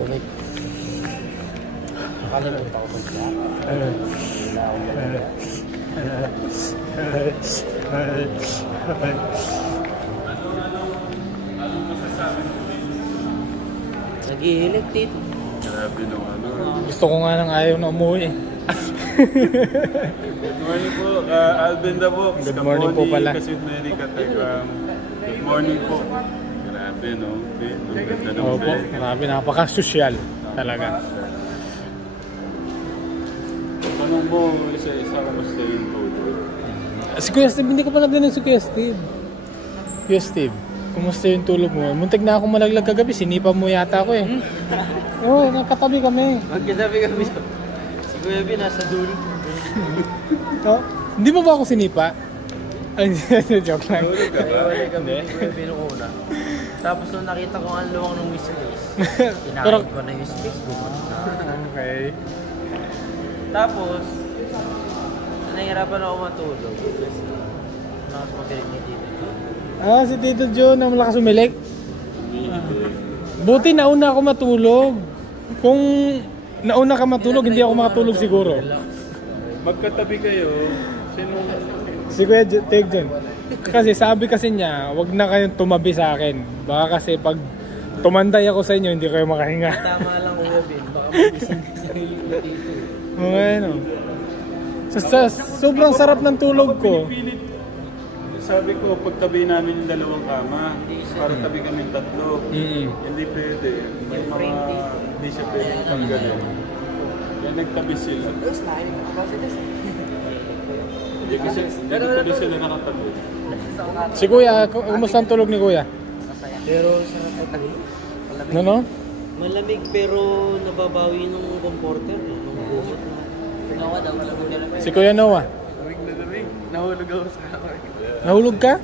Bumit. Nakalimutan ko siya. Nag-iilik dito. Grabe nung ano. Gusto ko nga nang ayaw na umuwi. Good morning po, Alvin po. Good morning po pala. Kasi Mary Katagram. Good morning po. Grabe no. Okay. Ang ganda ng Opo, grabe, napaka-social talaga. Tanong mo, isa-isa kamusta yung tulog? Si Kuya Steve, hindi ko pa nagdanan si Kuya Steve. Kuya Steve, kumusta yung tulog mo? Muntik na ako malaglag kagabi, sinipa mo yata ako eh. Oo, nagkatabi kami. Magkatabi kami. Si Kuya B nasa dulo. Oh, hindi mo ba ako sinipa? Ay, joke lang. Tulog ka ba? Wala kami ni Kuya B nung una. Tapos nung nakita ko ang luwang ng space, kinakain ko na yung space, gumano na. Okay. Tapos, nahihirapan ako matulog. Kasi, nakas magaling ni Tito John. Ah, si Tito John na malakas umilik. Buti nauna ako matulog. Kung nauna ka matulog, hindi ako makatulog siguro. Magkatabi kayo, sino? Si Kuya Take John. Kasi sabi kasi niya, wag na kayong tumabi sa akin. Baka kasi pag tumanday ako sa inyo, hindi kayo makahinga. Tama lang Kuya B, baka magising ka sa iyo dito. Okay, no? Sobrang sarap ng tulog ko. Sabi ko, pagtabi namin yung dalawang kama, para tabi kami tatlo. Hindi pwede. May mga, hindi siya pwede tanggalin. Yan, nagtabi sila. Hindi kasi, nagtabi sila nakatabi. Si Kuya, kumusta ang tulog ni Kuya? Pero sarap ay tabi. No? Malamig pero nababawi ng comforter. Nung bumot na. Nawa daw, malamig na lamig. Si Kuya Noah? Nahulog ako sa akin. Nahulog ka?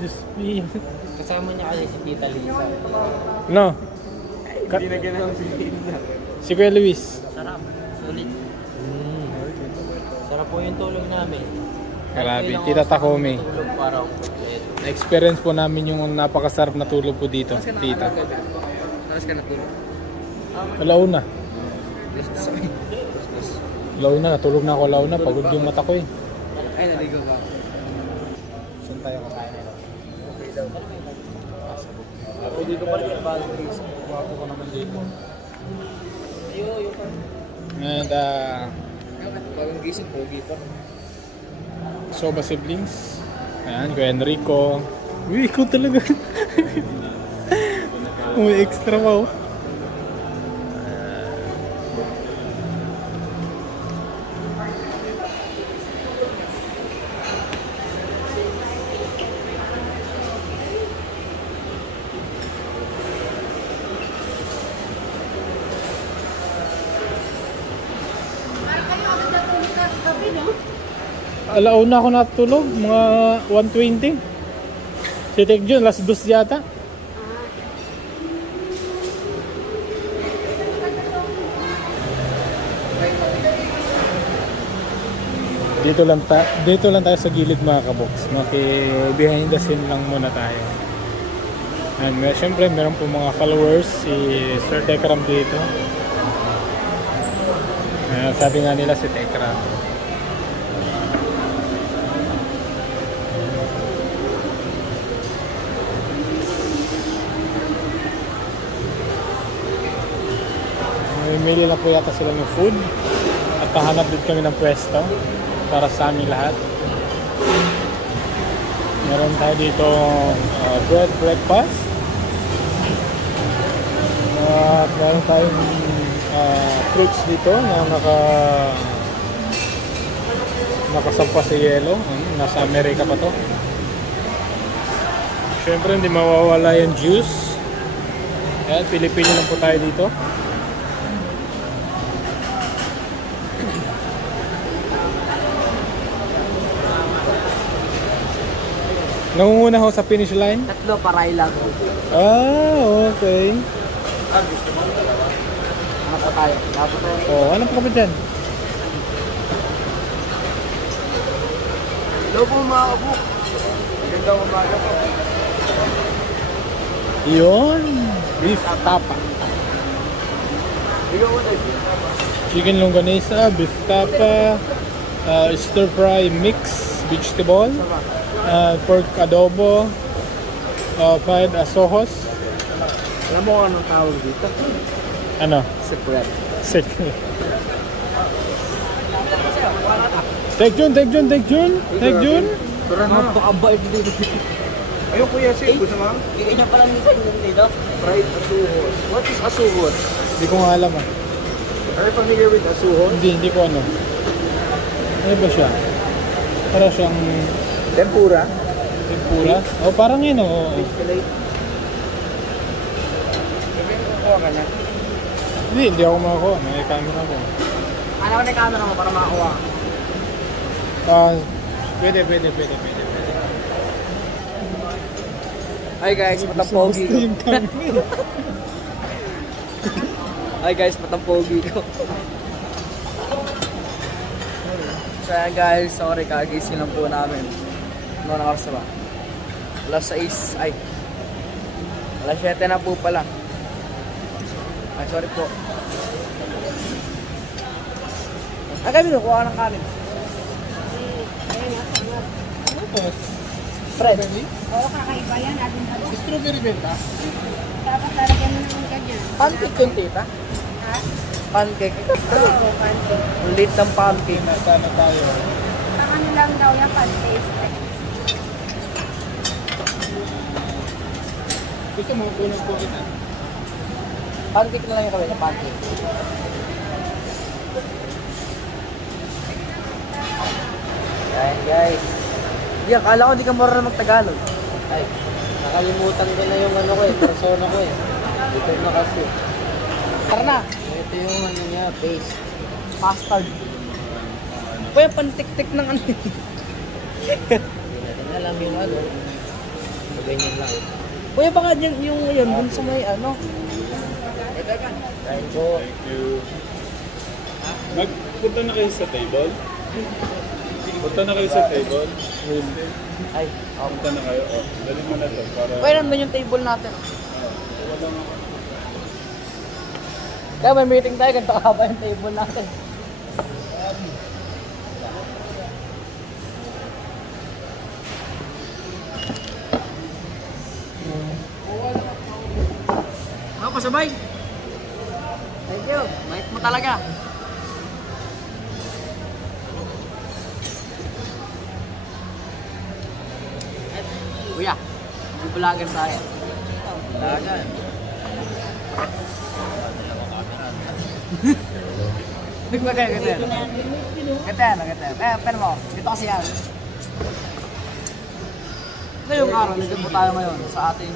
Diyos me. Kasama niya kasi si Tita Lisa. No? Hindi na gano'n si Linda. Si Kuya Luis? Sarap. Sulit. Sarap po yung tulog namin. Grabe, Tita Takome. Tulog para kompleto. Na-experience po namin yung napakasarap na tulog po dito, Tita. Tapos ka natulog? Alauna. Alauna, natulog na ako alauna. Pagod yung mata ko eh. Ay, naligo ba? Saan tayo kakain nila? Okay daw. Ako dito pa rin. Kumapo ko naman dito. Yung pa. And Bagong gising, pogi pa. Soba siblings. Ayan, Kuya Enrico. Uy, ikaw talaga. May extra pa oh. Alauna ako natulog, mga 1:20. Si Tek John, last 2 yata. Dito lang tayo sa gilid mga kaboks. Behind the scene lang muna tayo. And syempre meron po mga followers si Sir Tekram dito. Sabi nga nila si Tekram. Mamimili lang po yata sila ng food at hahanap din kami ng pwesto para sa aming lahat. Meron tayo dito breakfast at meron tayong fruits dito na nakasampa sa yelo. Nasa Amerika pa to. Syempre hindi mawawala yung juice. Ayan, pili-pili lang po tayo dito. Nangunguna ako sa finish line? 3 paray lang. Ah, okay. Gusto mo? Ano pa tayo? Oh, ano pa ba dyan? Hello po mga kabuk. Magandang umaga po. Yun. Beef tapa. chicken longganisa, beef tapa, stir fry mix, vegetable, pork adobo, fried asojos. Alam mo kung anong tawag dito? Ano? Secret. Secret. Take Jun. Tara na. Napakabait dito. Ayun kuya, sir. Gusto mo? Ganyan pala minsan yung dito. Fried asuhos. What is asuhos? Hindi ko nga alam ah. Are you familiar with asuhos? Hindi ko ano. Ano ba siya? Para siyang Tempura. tempura? O parang yun o. Kuha ka na. Hindi ako makakuha. May camera ko. Ano ka na yung camera mo para makakuha? Pwede. Hi guys, patang-pogi ko. Hi guys, patang-pogi ko. So guys, sorry, kagising lang po namin. Ano na oras na ba? Alas 6, ay. Alas 7 na po pala. Ay, sorry po. Ay, kami kuha ka ng kanin. Fred. Oo, kakaiba yan. Laging talo. Strawberry benta? Dapat lalagyan mo ng ganyan. Pancake yung tita? Ha? Pancake. Oo, pancake. Ang liit ng pancake. Sana tayo. Sa ano lang daw yan, pancake. Gusto mo kunin po kita? Pancake na lang yung kawin na pancake. Ayan guys. Hindi, akala ko di ka marunong mag-Tagalog. Ay, nakalimutan ko na yung ano ko eh, persona ko eh. Dito na kasi. Tara na! Ito yung ano niya, paste. Mustard. Kuya, pantik-tik ng ano eh. Hindi natin alam yung ano. Ganyan lang. Kuya, baka dyan yung yun, dun sa may ano. Kain ko. Thank you. Magpunta na kayo sa table? Punta na kayo sa table? Ay, Punta na kayo. Oh, dali mo na to para... kuya, nandun yung table natin. Kaya may meeting tayo, ganito kahaba yung table natin. Ako, pasabay. Thank you. Bait mo talaga. Kuya, bubulagan tayo. Bulagan. Nagmagay, gatan. Gatan. Pero mo, dito kasi yan. Ngayong araw, nandito po tayo ngayon sa ating...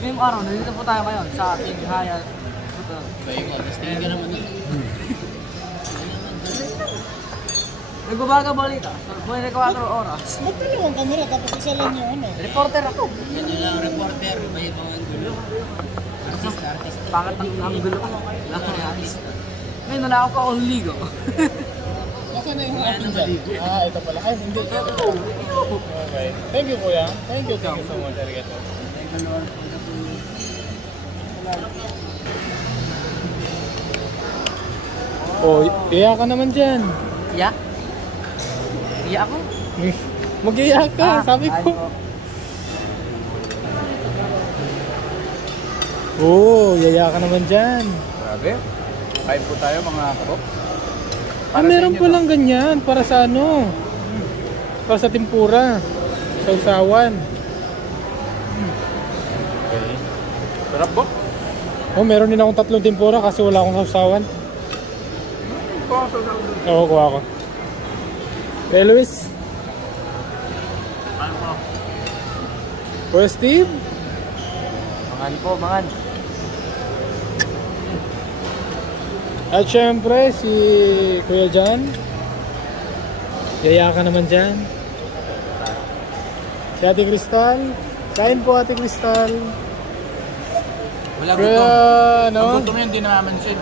Ngayong araw, nandito po tayo ngayon sa ating Hyatt Hotel. Tingin ka naman nun. Nagbabaga balita sa 24 oras. Ba't dalawang camera tapos isa lang yung ano? Reporter ako. Yan yung lang reporter, may mga gulo. Artista. Pangat ang gulo ko. Artista. Ngayon wala ako pa akong ligo. Nasaan na yung akin dyan? Ito pala. Ay, hindi. Okay. Thank you, kuya. Thank you so much. Arigato. Oh, iya ka naman dyan. Iya? Iya ako? Mag-iya ka, sabi ko. Oh, yaya ka naman dyan. Grabe. Kain po tayo mga kabok. Meron po lang ganyan para sa ano? Para sa tempura. Sa usawan. Okay. Sarap po. Oh, meron din akong 3 tempura kasi wala akong sausawan. Oo, kuha ko. Hey, Luis. Ano po? Kuya Steve. Mangan po, mangan. At syempre, si Kuya Jan. Yaya ka naman dyan. Si Ate Cristal. Kain po, Ate Cristal. Wala Kuya, ano? Ang gutom yun, di namamansin.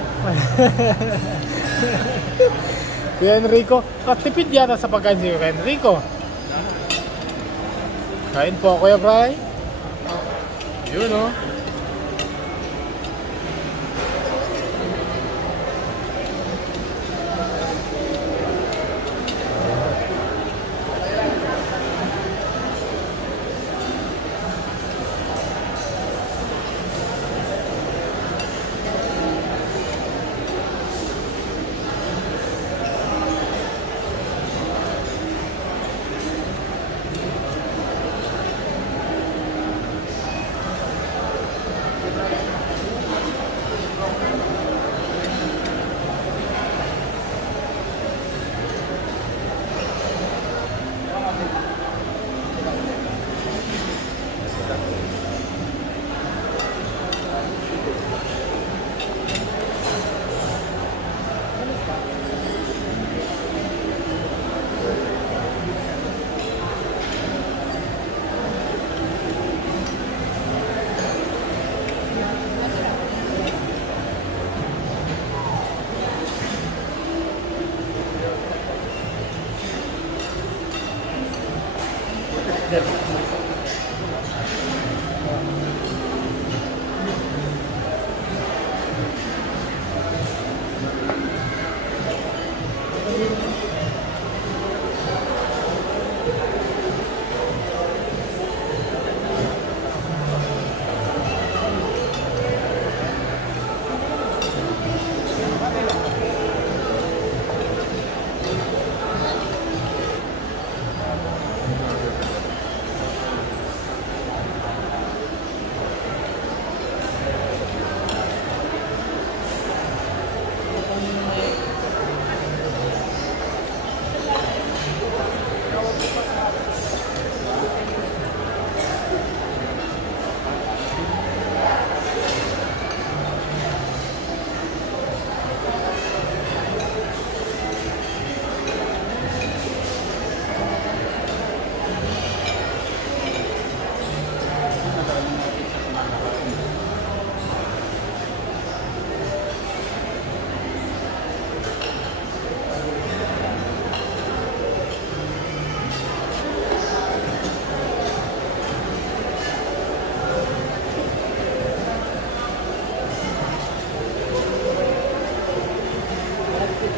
Kuya Enrico. Tipid yata sa pagkain si Kuya Enrico. Kain po, Kuya Bray. Yun, oh.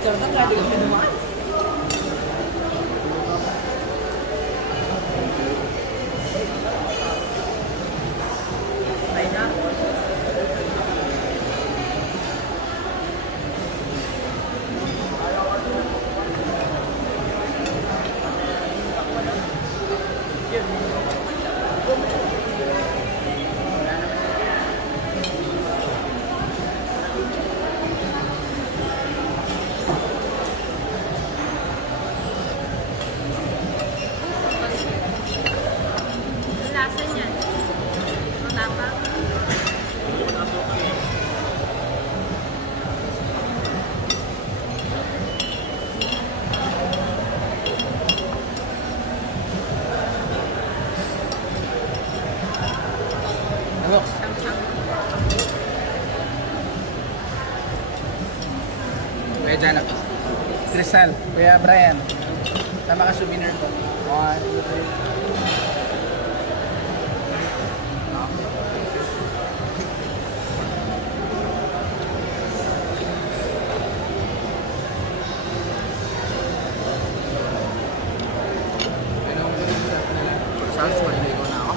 picture na, hindi kami dumaan. Ay na. Lasa niyan. Matapa. Ano? Kuya Janak. Crystal, Kuya Brian. Tama ka souvenir ko. 1, 2, 3. Sals, maliligo na ako.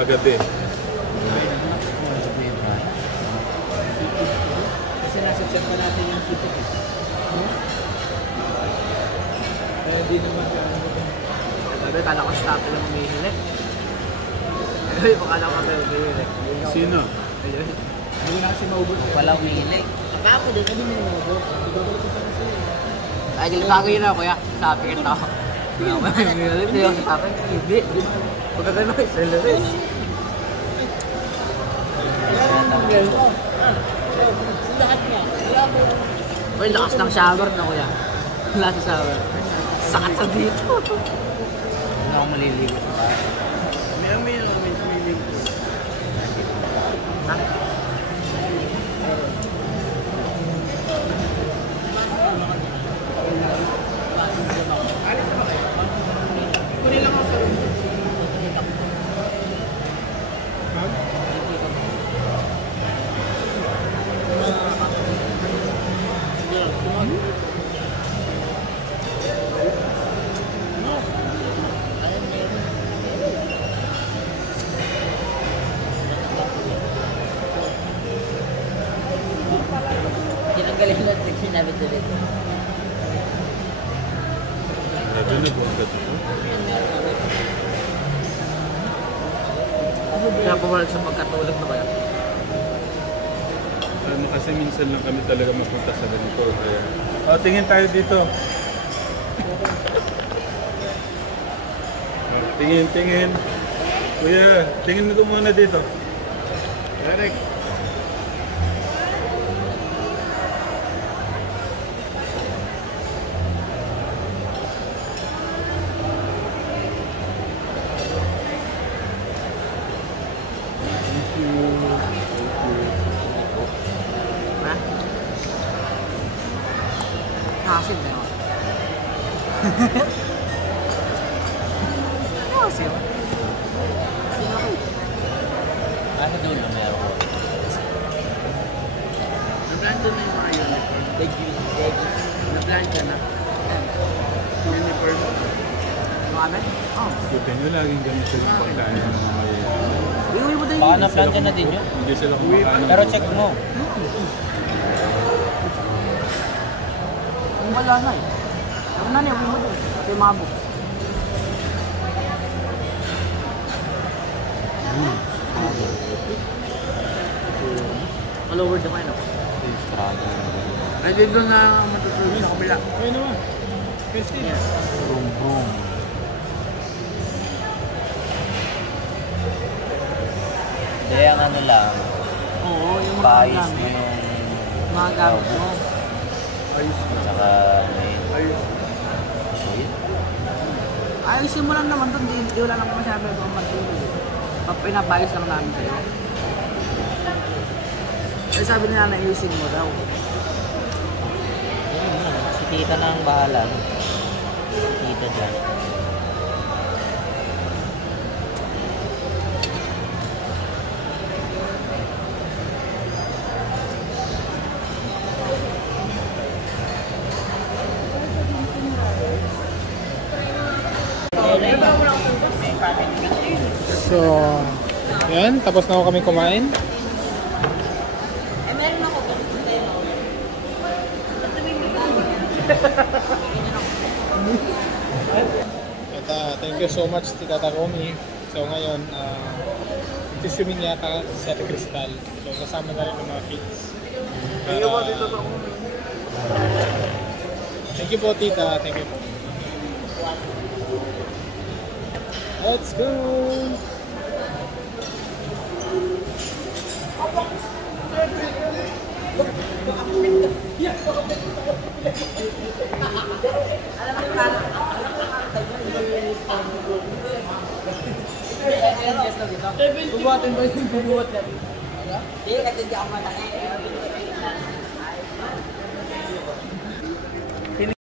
Kagabi. Kasi nasa chat pa natin yung sitik eh. Kaya di naman Sabi, kala ko stop lang umihili. Ay, pakala ko kami umihili. Sino? Ayun. Hindi na kasi maubos. Wala umihili. Ako din, kami may maubos. Ay, gilitagay na kuya. Sabi kita ako. Hindi ako may umihili. Hindi ako sa akin. Hindi. Pagkagano ay celery. Uy, lakas ng shower na kuya. Wala sa shower. Sakat sa dito. Hindi ako maliligo sa bahay. May swimming pool. Ha? Kunin lang ako sa room. Tinanggalin lang yung sinabi ulit. Grabe na po ang gato. Kaya pumalag sa pagkatulog na kaya. Kasi minsan lang kami talaga mapunta sa ganito. Kaya... Oh, tingin tayo dito. Oh, tingin. Kuya, tingin ko muna dito. Derek. Ha? Nakasim na yun. Nakasim? Ano doon na meron? Na-blanda na yung mga uniform. Na-blanda na. Uniform. Ano? Oo. Buti nyo laging ganito yung pagkain ng mga mayayaman. Iuwi mo din Baka yun. na-plan na din yun. Hindi sila kumakain. Pero check mo. Yung wala na eh. Ako na niya, uwi mo din. Ito yung mga books. Follower na kayo na po. Ay, dito na matutulog sa kabila. Ayun naman. Festive. Yes. Boom, boom. Hindi, ang ano lang, Oo, yung mga pais gamit. mo yung Mga gamit mo. Ayos na. saka may Ayos. Ayusin mo lang naman doon. Di wala naman masabi kung matulog. Pinapayos lang namin sa'yo. Ay, sabi nila na ayusin mo daw. si tita na ang bahala. Tita dyan. So, yan. Tapos na ako kami kumain. Eh, meron ako. At thank you so much, Tita Takumi. So ngayon, swimming yata sa Crystal. So kasama na rin ng mga kids. Thank you po, Tita Takumi. Thank you po, Tita. Thank you po. Let's go! Bubuhatin ba yung bubuhat natin? Hindi, kasi hindi ako matangin.